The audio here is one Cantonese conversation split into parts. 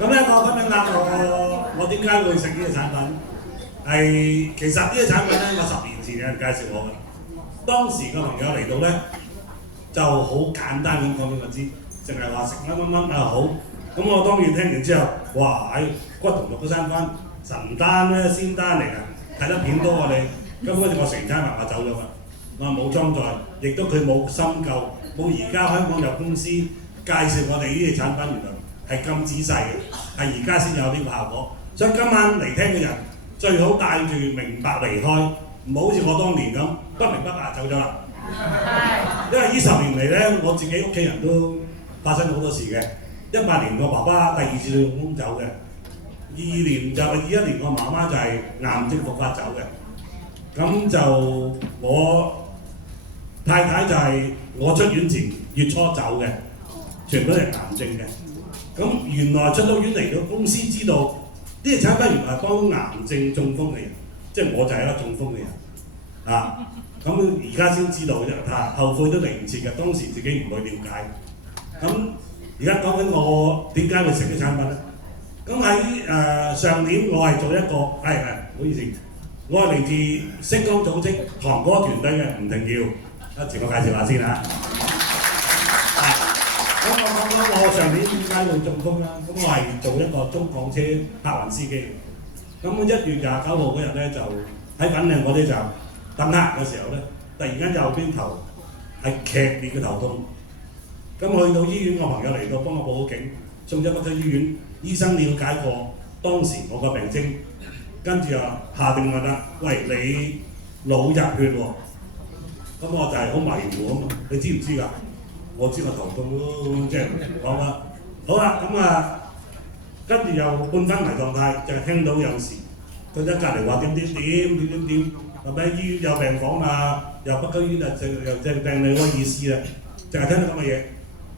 咁咧，我今日我點解會食呢個產品？其實呢個產品咧，我10年前有人介紹我嘅。當時個朋友嚟到咧，就好簡單咁講俾我知，淨係話食乜乜乜好。咁我當然聽完之後，哇！骨同肉嘅山番神丹咧，仙丹嚟㗎，睇得片多我哋。咁嗰陣我成餐飯我走咗㗎，我話冇裝載，亦都佢冇深究，冇而家香港有公司介紹我哋呢啲產品，原來係咁仔細嘅，係而家先有呢個效果。所以今晚嚟聽嘅人最好帶住明白離開，唔好好似我當年咁不明不白走咗啦。因為呢10年嚟咧，我自己屋企人都發生好多事嘅。18年我爸爸第2次中風走嘅，21年我媽媽就係癌症復發走嘅。咁就我太太就係我出院前月初走嘅，全部都係癌症嘅。咁原來出到院嚟到公司知道呢個產品原來係幫癌症中風嘅人，即係我就係一個中風嘅人啊。咁而家先知道啫，後悔都嚟唔切嘅，當時自己唔去了解。咁而家講緊我點解會食啲產品咧？咁喺上年我係做一個唔好意思。我係嚟自星光組織堂哥團隊嘅吳庭耀，自我介紹下先嚇。咁我講講我上年點解會中風啦？咁我係做一個中港車客運司機。咁1月29號嗰日咧，就喺粉嶺嗰啲站等客嘅時候咧，突然間右邊頭係劇烈嘅頭痛。咁去到醫院，我朋友嚟到幫我報好警，送咗北區醫院，醫生了解過當時我個病徵。跟住又下定論啦，喂，你腦入血喎，咁我就係好迷糊啊嘛，你知唔知㗎？我知我頭痛咯，即係講啦。好啦，咁跟住又半昏迷狀態，就係聽到有事，佢喺隔離話點，係咪醫院有病房啊？又北區醫院又病理嗰個意思啦，淨係聽到咁嘅嘢。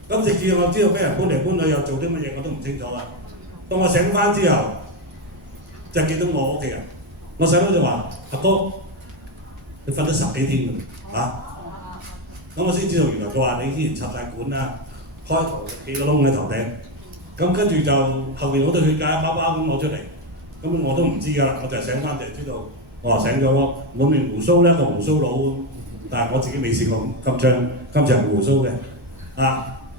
咁直至我知道俾人搬嚟搬去，又做啲乜嘢我都唔清楚啦。當我醒翻之後，就見到我屋企人，我細佬就話：阿哥，你瞓咗10幾天㗎啦，咁我先知道原來佢話你之前插晒管啦，開頭幾個窿喺頭頂，咁跟住就後面好多血架包包咁攞出嚟，咁我都唔知㗎啦，我就醒翻就知道，我話醒咗咯，滿面胡鬚咧個胡鬚佬，但係我自己未試過咁長胡鬚嘅，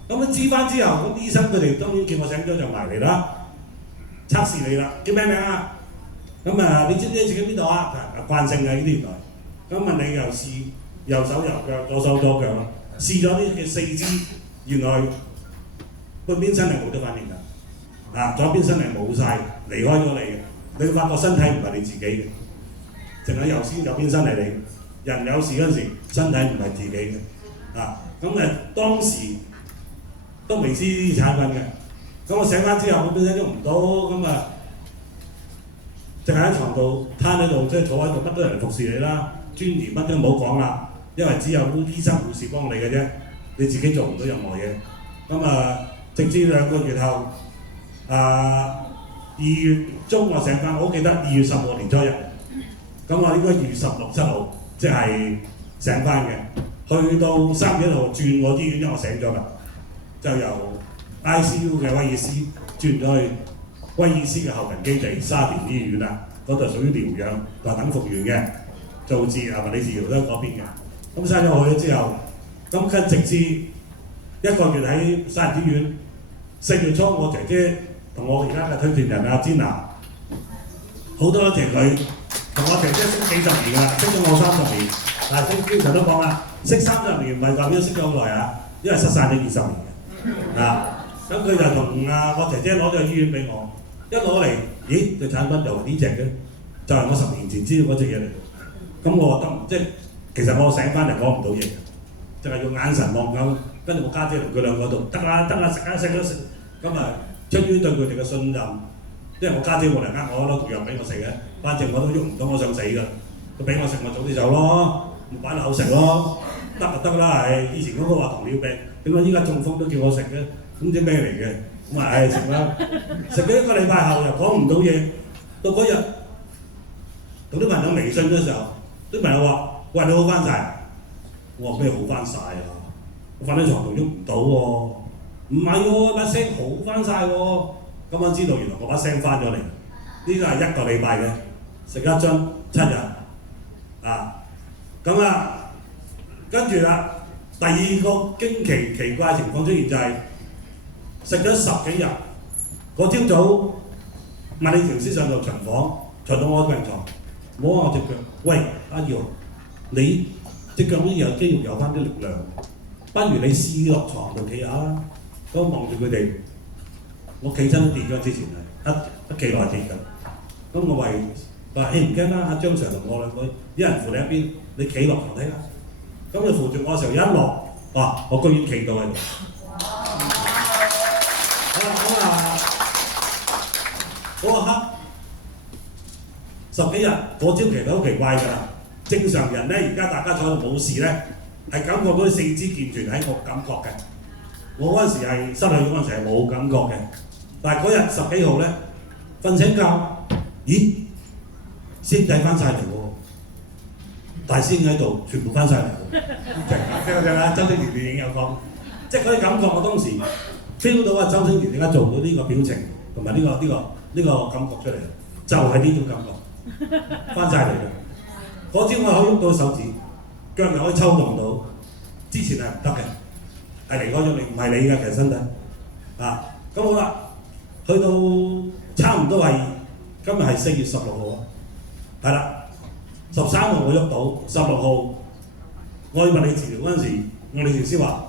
咁知翻之後，咁醫生佢哋當然見我醒咗就埋嚟啦，測試你啦，叫咩名啊？咁你知唔知自己邊度啊？慣性嘅呢啲原來。咁問你又試右手右腳，左手左腳啦。試咗啲嘅4支，原來半邊身係冇得反應㗎。左邊身係冇晒，離開咗你嘅。你會發覺身體唔係你自己嘅，淨係右邊身係你。人有事嗰陣時，身體唔係自己嘅。咁當時都未知呢啲產品嘅。咁我醒翻之後，半邊身喐唔到，咁淨係喺床度攤喺度，即係坐喺度，乜都有人服侍你啦。專業乜都唔好講啦，因為只有醫生護士幫你嘅啫，你自己做唔到任何嘢。咁直至2個月後，2月中我醒翻，我好記得2月10號年初一。咁我應該2月16、7號即係醒翻嘅。去到3月1號轉我醫院，因為我醒咗啦，就由 ICU 嘅威爾斯轉咗去威爾斯嘅後勤基地沙田醫院啦，嗰度屬於療養同等復原嘅，做物理治療都喺嗰邊嘅。咁生咗去咗之後，咁跟直至1個月喺沙田醫院，4月初我姐姐同我而家嘅推薦人阿 Gina， 好多謝佢，同我姐姐識幾十年㗎啦，識咗我30年，但係經常都講啦，識30年唔係代表識咗好耐啊，因為失散咗20年嘅。咁佢就同我姐姐攞咗去醫院俾我。一攞嚟，咦？隻產品就係呢隻嘅，就係我10年前知道嗰隻嘢嚟。咁我覺得即係其實我醒翻嚟講唔到嘢，就係用眼神望咁。跟住我家姐同佢兩個度得啦，食。咁出於對佢哋嘅信任，因為我家姐冇嚟我攞毒藥俾我食嘅，反正我都喐唔到，我想死㗎。佢俾我食，我早啲走咯，咪擺落口食咯，得就得啦。以前嗰個話糖尿病，點解依家中風都叫我食嘅？唔知咩嚟嘅。咁食啦，食咗1個禮拜後又講唔到嘢，到嗰日同啲朋友微信嘅時候，啲朋友話：喂，你好翻晒？我話咩好翻晒啊？我瞓喺床度喐唔到喎，唔係喎，把聲好翻晒喎。咁咁我知道原來我把聲翻咗嚟，呢個係1個禮拜嘅，食一樽7日啊，咁啊，跟住啦，第2個驚奇奇怪情況出現就係食咗10幾日，嗰朝早物理治療師上到巡房，巡到我病床，摸下我隻腳，喂阿耀，你隻腳好似有肌肉有翻啲力量，不如你試落床度企下啦。咁望住佢哋，我企親都跌咗之前係一企落跌緊。咁我話唔驚啦，阿張 Sir 同我兩個一人扶你一邊，你企落床睇下。咁佢扶住我嘅時候一落，哇！我居然企到喺度。好啦，咁啊，嗰個刻10幾日，嗰朝其實好奇怪㗎啦。正常人咧，而家大家坐喺度冇事咧，係感覺到四肢健全喺我感覺嘅。我嗰陣時係失去嗰陣時係冇感覺嘅，但係嗰日10幾號咧，瞓醒覺，咦，師弟翻晒嚟喎，大師兄喺度，全部翻晒嚟喎，正啊！周星馳電影有講，即係嗰啲感覺，我當時 feel 到啊，周星馳點解做到呢個表情同埋呢個感覺出嚟，就係呢種感覺，翻晒嚟啦。嗰朝我可以喐到手指，腳又可以抽動到，之前係唔得嘅。係離開咗你，唔係你嘅其實身體啊，咁好啦，去到差唔多係今日係4月16號啊，係啦，13號我喐到，16號我去物理治療嗰陣時，物理治療師話：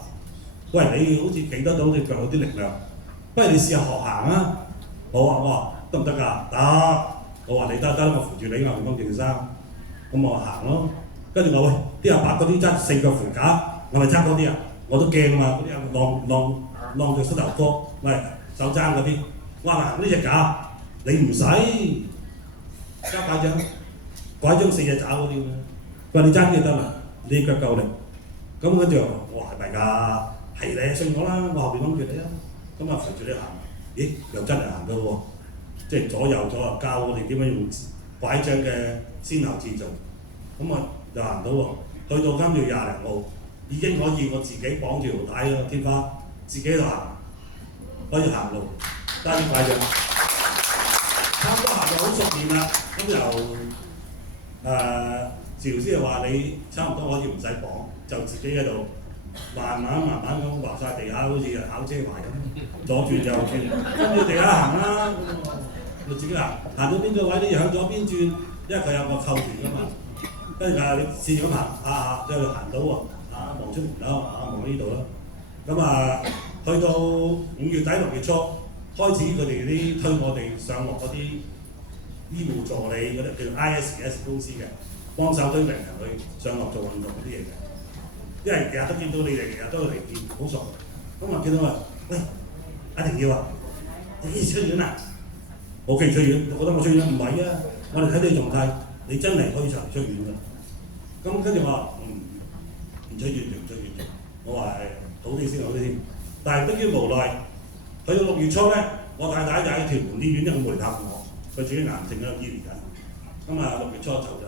喂，你好似企得到隻腳有啲力量，不如你試下學行啊！我話得唔得㗎？得，我話你得，我扶住你啊，唔該件衫，咁我行咯。跟住我喂，啲阿伯嗰啲揸4腳扶架，我咪揸嗰啲啊！我都驚啊嘛，嗰啲晾住膝頭哥，喂手踭嗰啲，我話行呢隻架，你唔使揸拐杖4隻爪嗰啲咩？佢話你揸呢就得啦，你腳夠力。咁跟住我話係咪㗎？係咧，信我啦，我後邊諗住你啦。咁啊扶住你行，咦又真係行到喎，即係左右教我哋點樣用拐杖嘅先後次序。咁啊又行到喎，去到跟住20號。已經可以我自己綁住條帶咯，天花自己喺度行，可以行路，揸啲拐杖，差唔多行到好熟練啦。咁由治療師就話你差唔多可以唔使綁，就自己喺度慢慢咁滑晒地下，好似考車牌咁，左轉右轉，跟住地下行啦。你自己行到邊個位你向左邊轉，因為佢有個扣住㗎嘛。跟住你試咁行，之後行到喎。望出門口望呢度啦。咁啊，去到5月底6月初開始，佢哋啲推我哋上落嗰啲醫護助理嗰啲叫 ISS 公司嘅，幫手推病人去上落做運動嗰啲嘢嘅。因為日日都見到你哋，日日都嚟見，好熟。咁啊見到話，喂，阿庭耀啊，你幾時出院啊？我幾時出院？你覺得我出院？唔係啊，我哋睇你狀態，你真係可以出院㗎。咁跟住我話唔出院就，我話好啲先。但係迫於無奈，去到6月初咧，我太太就喺屯門醫院一個門探我，佢自己癌症喺度醫療緊。咁啊6月初走咗。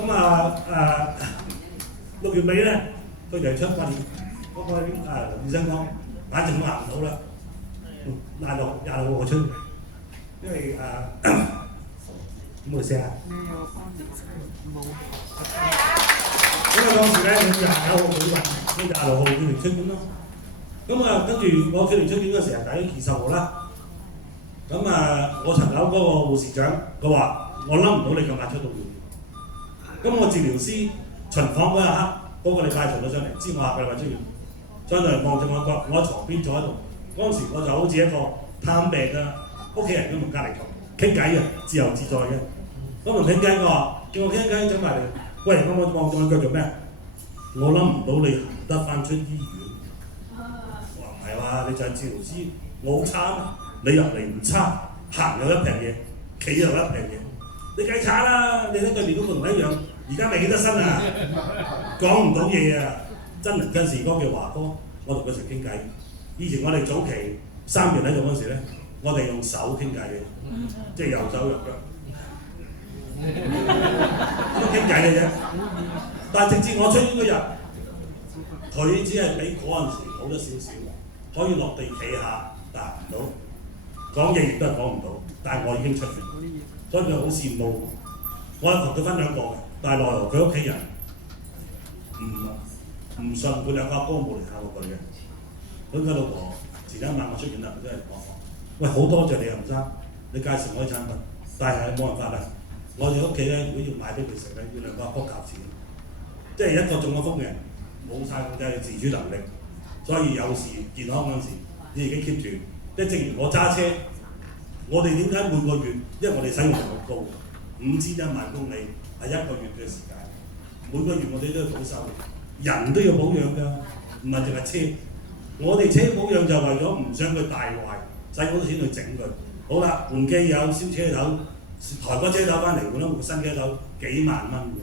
咁6月尾咧，佢就出發，嗰個醫生講，反正我行唔到啦。廿六號出，因為冇聲啊。咁當時咧，佢29號佢運，佢26號決定出院咯。咁跟住我決定出院嗰時係第20號啦。咁我層樓嗰個護士長，佢話：我諗唔到你咁快出到院。咁我治療師巡房嗰一刻，嗰個禮拜巡咗上嚟，知我下個禮拜出院，上嚟望住我腳，我喺床邊坐喺度。嗰陣時我就好似一個探病啊，屋企人都唔隔離傾偈嘅，自由自在嘅。咁我傾偈，我話叫我傾偈走埋嚟，喂，我望住我腳做咩？我諗唔到你行得翻出醫院。我話唔係話你就係治療師，我好差咩？你入嚟唔差，行有一平嘢，企有一平嘢，你計差啦！你睇對面嗰個同你一樣，而家未起得身啊，講唔到嘢啊！真人真事嗰個叫華哥，我同佢成傾偈。以前我哋早期3月喺度嗰時咧，我哋用手傾偈嘅，即係右手右腳，咁傾偈嘅啫。但係直至我出院嗰日，佢只係比嗰陣時好咗少少，可以落地企下，達唔到，講嘢亦都係講唔到，但係我已經出院，所以佢好羨慕。我有同佢分享過嘅，但係奈何佢屋企人唔信，佢兩個阿哥冇嚟探過佢嘅。咁佢老婆前一晚我出院啦，佢真係講：喂，好多謝你林生，你介紹我啲產品，但係冇辦法啦。我哋屋企咧，如果要買俾佢食咧，要兩個阿哥夾錢，即係一個中咗風嘅人，冇晒控制自主能力，所以有時健康嗰陣時，你已經 keep 住。即係正如我揸車，我哋點解每個月，因為我哋使用量好高，51萬公里係一個月嘅時間，每個月我哋都要保修，人都要保養㗎，唔係淨係車。我哋車保養就為咗唔想佢大壞，使好多錢去整佢。好啦，換機油、燒車頭，抬個車頭翻嚟換一換新車頭，幾萬蚊嘅。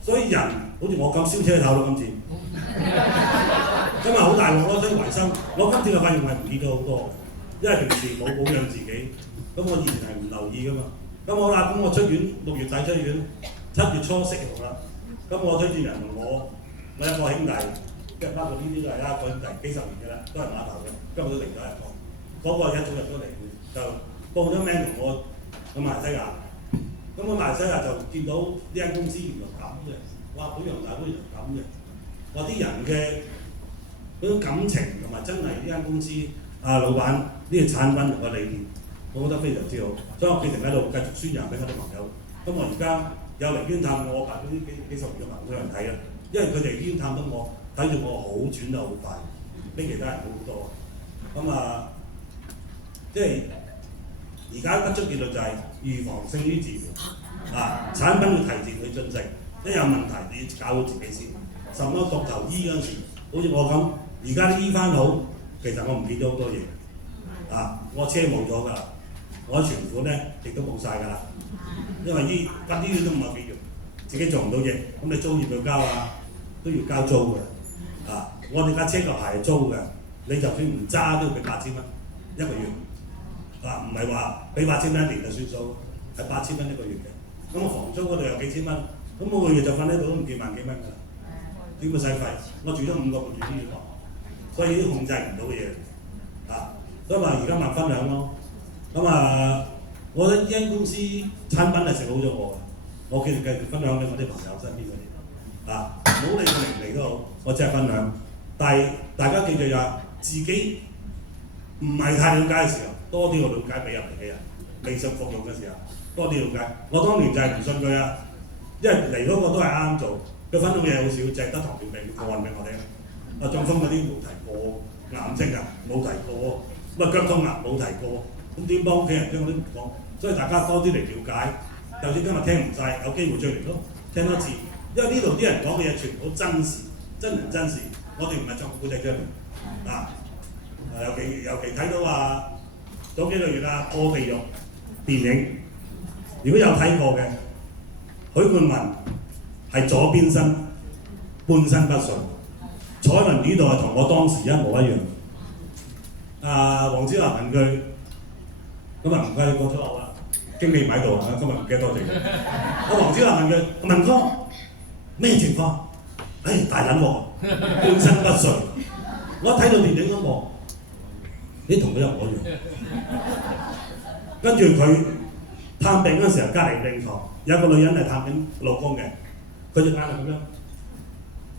所以人好似我咁燒車頭咯，今次，今日好大鑊咯，所以維修。我今次嘅費用係唔見咗好多，因為平時冇保養自己，咁我以前係唔留意㗎嘛。咁好啦，咁我出院6月底出院，7月初息用啦。咁我推薦人同我一個兄弟。即係包括呢啲都係啦，佢第幾十年嘅啦，都係碼頭嘅，今日都嚟咗一個。嗰個一早入咗嚟，就報咗名同我去馬來西亞。咁去馬來西亞就見到呢間公司原來咁嘅，哇！本陽大會原來咁嘅，話啲人嘅嗰種感情同埋真係呢間公司老闆呢個產品同個理念，我覺得非常之好，所以我決定喺度繼續宣揚俾我啲朋友。咁我而家有嚟醫探我，排咗啲幾十年嘅朋友人睇啦，因為佢哋醫探到我。睇住我好轉得好快，比其他人好好多。咁即係而家得出結論就係預防勝於治療。產品要提前去進食，一有問題你要搞好自己先。甚麼獨頭醫嗰陣時，好似我咁，而家啲醫翻好，其實我唔見咗好多嘢。我車冇咗㗎啦，我存款咧亦都冇晒㗎啦，因為間醫院都唔係必要，自己做唔到嘢，咁你租業要交都要交租嘅。我哋架車個牌係租嘅，你就算唔揸都要俾8000蚊一個月，唔係話俾8000蚊一年就算數，係8000蚊一個月嘅。咁我房租嗰度有幾千蚊，咁每個月就瞓喺度都唔見萬幾蚊㗎啦，點會使費？我住咗5個半月醫院房，所以都控制唔到嘅嘢。所以話而家咪分享咯。我覺得呢間公司產品係食好咗我嘅，我繼續分享俾我啲朋友身邊嗰啲。冇理佢嚟唔嚟都好，我只係分享。但係大家記住呀，自己唔係太了解嘅時候，多啲去了解俾入嚟嘅人，未實服用嘅時候，多啲了解。我當年就係唔信佢啊，因為嚟嗰個都係啱做，佢分享嘅嘢好少，淨係得糖尿病個案俾我聽。中風嗰啲冇提過，癌症冇提過，腳痛冇提過，咁點幫屋企人將嗰啲唔講？所以大家多啲嚟了解，就算今日聽唔晒，有機會再嚟咯，聽多次。因為呢度啲人講嘅嘢全部真事，真人真事，我哋唔係作古仔出嚟。尤其睇到早幾個月破地獄電影，如果有睇過嘅，許冠文係左邊身半身不遂，彩雲呢度係同我當時一模一樣。黃子華問佢，咁唔該你講出口啦，經理唔喺度今日唔記得多謝佢。黃子華問佢，文哥。咩情況？大撚鑊，半身不遂。我一睇到電影都望，你同佢一模一樣。跟住佢探病嗰陣時候，隔離病床有個女人係探緊老公嘅，佢隻眼係咁樣。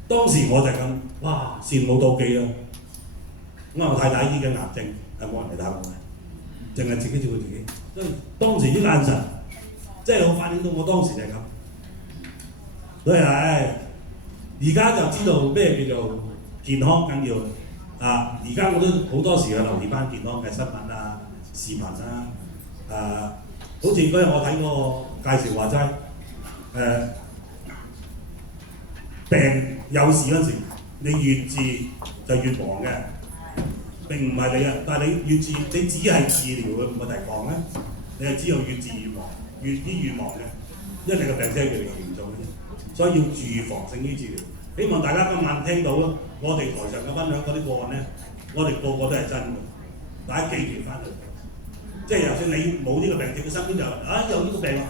當時我就係咁，哇！羨慕妒忌啦。我太太醫緊癌症，係冇人嚟探我嘅，淨係自己照顧自己。所以當時啲眼神，真係好反映到我當時就係咁。所以而家就知道咩叫做健康緊要。而家我都好多時去留意翻健康嘅新聞視頻好似嗰日我睇嗰個介紹話齋，病有事嗰陣時，你越治就越忙嘅，並唔係你但係你越治，你只係治療佢唔係提防咧，你係知道越治越忙，越醫越忙嘅，因為你個病真係越嚟越嚴重嘅啫。所以要預防勝於治療。希望大家今晚聽到我哋台上嘅分享嗰啲個案咧，我哋個個都係真嘅，大家記住翻去。即係就算你冇呢個病症，佢身邊就有呢個病喎，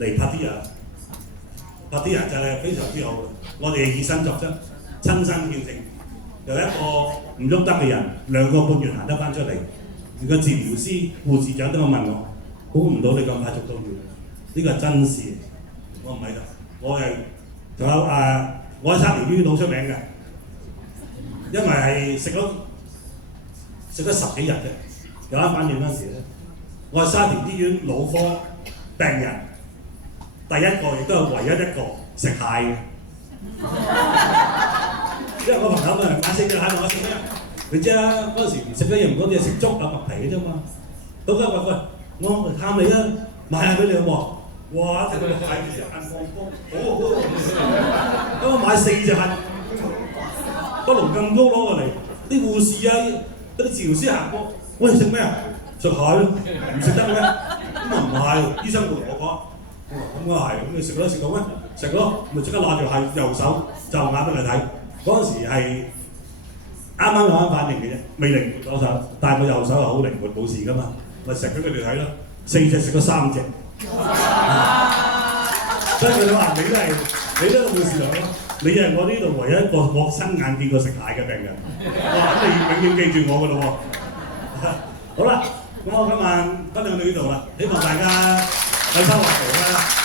嚟拍啲拍啲人就係非常之好嘅。我哋以身作則，親身見證，由一個唔喐得嘅人2個半月行得翻出嚟。個治療師、護士長都問我，估唔到你咁快捉到院，呢個係真事。我唔喺度，我係仲有我喺沙田醫院好出名嘅，因為係食咗10幾日嘅。有一反應嗰陣時咧，我係沙田醫院腦科病人第一個，亦都係唯一一個食蟹嘅。因為我朋友咪買4隻蟹同我食咩？你知啦，嗰陣時唔食得嘢唔多啲，食粥啊麥皮嘅啫嘛。咁佢話：喂，我探你啦，買下俾你喎。哇！隻蟹隻眼放光，好。咁我買4隻蟹，個籠咁高攞過嚟，啲護士啊、嗰啲治療師行過，喂食咩啊？食蟹咯，唔食得咩？咁啊唔係，醫生會同我講，咁啊係，咁你食到咩？食咯，咪即刻攞住蟹右手就眼俾你睇。嗰陣時係啱有啱反應嘅啫，未靈活左手，但係我右手係好靈活，冇事噶嘛，咪食俾佢哋睇咯。4隻食咗3隻，所以佢哋話你都係護士長咯，你係我呢度唯一一個我親眼見過食蟹嘅病人。哇！咁你永遠記住我㗎咯喎。好啦，咁我今晚分享到呢度啦，希望大家有收穫到啦。